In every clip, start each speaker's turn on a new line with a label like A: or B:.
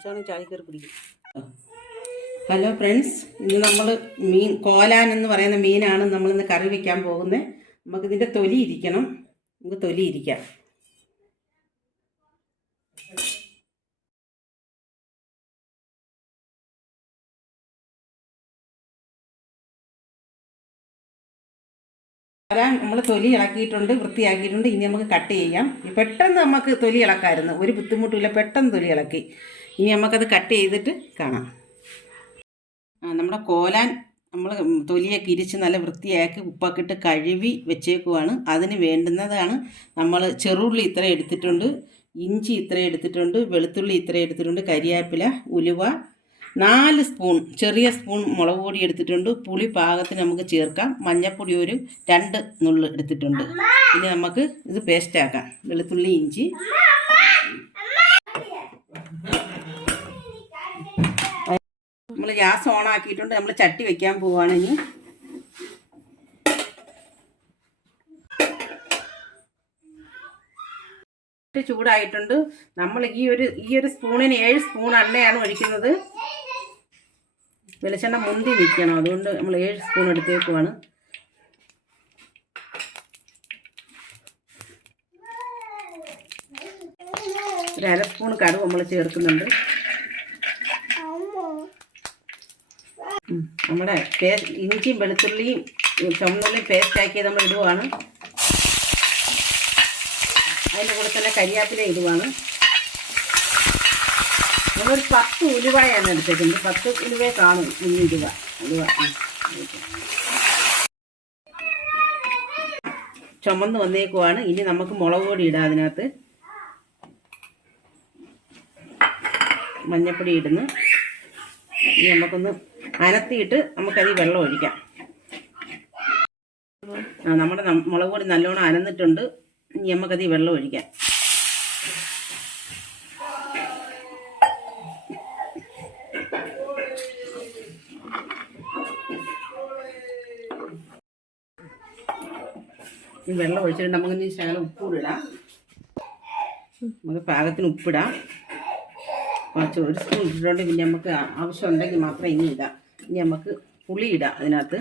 A: കുടിച്ചാണെങ്കിൽ ചായ കയറി പിടിക്കും ഹലോ ഫ്രണ്ട്സ് ഇന്ന് നമ്മൾ മീൻ കോലാൻ എന്ന് പറയുന്ന മീനാണ് നമ്മളിന്ന് കറി വെക്കാൻ പോകുന്നത് നമുക്കിതിന്റെ തൊലി ഇരിക്കണം. നമുക്ക് തൊലി ഇരിക്കാം. കോലാൻ നമ്മൾ തൊലി ഇളക്കിയിട്ടുണ്ട് വൃത്തിയാക്കിയിട്ടുണ്ട്. ഇനി നമുക്ക് കട്ട് ചെയ്യാം. പെട്ടെന്ന് നമുക്ക് തൊലി ഇളക്കായിരുന്നു. ഒരു ബുദ്ധിമുട്ടില്ല പെട്ടെന്ന് തൊലി ഇളക്കി. ഇനി നമുക്കത് കട്ട് ചെയ്തിട്ട് കാണാം. നമ്മുടെ കോലാൻ നമ്മൾ തൊലിയൊക്കെ ഇരിച്ച് നല്ല വൃത്തിയാക്കി ഉപ്പൊക്കെ ഇട്ട് കഴുകി വെച്ചേക്കുവാണ്. അതിന് വേണ്ടുന്നതാണ് നമ്മൾ ചെറുള്ളി ഇത്ര എടുത്തിട്ടുണ്ട് ഇഞ്ചി ഇത്ര എടുത്തിട്ടുണ്ട് വെളുത്തുള്ളി ഇത്ര എടുത്തിട്ടുണ്ട് കരിയാപ്പില ഉലുവ നാല് സ്പൂൺ ചെറിയ സ്പൂൺ മുളക് പൊടി എടുത്തിട്ടുണ്ട്. പുളി പാകത്തിന് നമുക്ക് ചേർക്കാം. മഞ്ഞൾപ്പൊടി ഒരു രണ്ട് നുള്ളു എടുത്തിട്ടുണ്ട്. ഇനി നമുക്ക് ഇത് പേസ്റ്റാക്കാം വെളുത്തുള്ളി ഇഞ്ചി നമ്മൾ ഗ്യാസ് ഓൺ ആക്കിയിട്ടുണ്ട്. നമ്മൾ ചട്ടി വെക്കാൻ പോവാണ് ഇനി. ചൂടായിട്ടുണ്ട്. നമ്മൾ ഈ ഒരു ഈ ഒരു സ്പൂണിന് ഏഴ് സ്പൂൺ എണ്ണയാണ് ഒഴിക്കുന്നത്. വെളിച്ചെണ്ണ മുന്തി നിൽക്കണം. അതുകൊണ്ട് നമ്മൾ ഏഴ് സ്പൂൺ എടുത്തേക്കുവാണ്. ഒരു അര സ്പൂൺ കടുവ് നമ്മൾ ചേർക്കുന്നുണ്ട്. നമ്മുടെ പേസ്റ്റ് ഇഞ്ചിയും വെളുത്തുള്ളിയും ചുമന്നുള്ളിയും പേസ്റ്റ് ആക്കി നമ്മൾ ഇടുവാണ്. അതിന്റെ കൂടെ തന്നെ കരിയാപ്പില ഇടുവാണ്. നമ്മളൊരു പത്ത് ഉലുവയാണ് എടുത്തേക്കുന്നത്. പത്ത് ഉലുവ കാണും. ഇനി ഇടുക. ഉലുവ. ചുമന്ന് വന്നേക്കുവാണ്. ഇനി നമുക്ക് മുളക് പൊടി ഇടാം അതിനകത്ത്. മഞ്ഞപ്പൊടി ഇടുന്നു. ഇനി നമുക്കൊന്ന് അനത്തിയിട്ട് നമുക്കതിൽ വെള്ളം ഒഴിക്കാം. ആ നമ്മുടെ മുളക് പൊടി നല്ലോണം അനന്നിട്ടുണ്ട് ഇനി നമുക്കതിൽ വെള്ളം ഒഴിക്കാം. ഈ വെള്ളം ഒഴിച്ചിട്ട് നമുക്ക് ഇനി ശകലം ഇടാം നമുക്ക് പാകത്തിന് ഉപ്പിടാം. കുറച്ച് ഒരു സ്പൂൺ ഇട്ടിട്ടുണ്ട്. പിന്നെ നമുക്ക് ആവശ്യം ഉണ്ടെങ്കിൽ മാത്രം ഇനി ഇടാം. ഇനി നമുക്ക് പുളി ഇടാം അതിനകത്ത്.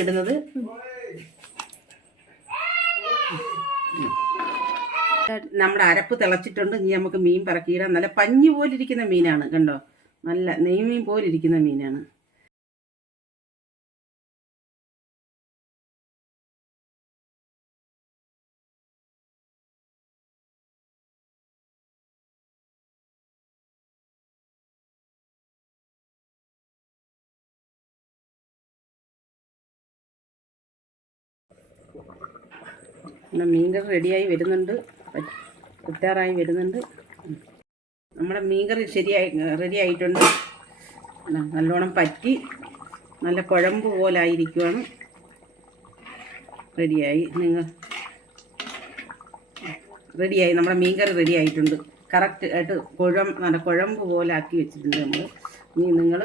A: ഇടുന്നത് നമ്മുടെ അരപ്പ് തിളച്ചിട്ടുണ്ട്. ഇനി നമുക്ക് മീൻ പറക്കിയിടാം. നല്ല പഞ്ഞി പോലിരിക്കുന്ന മീനാണ് കണ്ടോ? നല്ല നെയ്മീൻ പോലിരിക്കുന്ന മീനാണ്. നമ്മുടെ മീൻകറി റെഡിയായി വരുന്നുണ്ട്. കുറ്റാറായി വരുന്നുണ്ട്. നമ്മുടെ മീൻകറി ശരിയായി റെഡി ആയിട്ടുണ്ട് നല്ലോണം പറ്റി. നല്ല കുഴമ്പ് പോലായിരിക്കുവാണ് റെഡിയായി. നിങ്ങൾ റെഡിയായി. നമ്മുടെ മീൻകറി റെഡി ആയിട്ടുണ്ട് കറക്റ്റ് ആയിട്ട് കുഴം നല്ല കുഴമ്പ് പോലെ ആക്കി വെച്ചിട്ടുണ്ട് നമ്മൾ ഇനി നിങ്ങൾ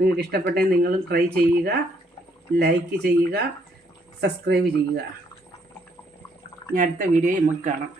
A: നിങ്ങൾക്ക് ഇഷ്ടപ്പെട്ടെങ്കിൽ നിങ്ങളും ട്രൈ ചെയ്യുക. ലൈക്ക് ചെയ്യുക. സബ്സ്ക്രൈബ് ചെയ്യുക. ഇനി അടുത്ത വീഡിയോയിൽ നമുക്ക് കാണാം.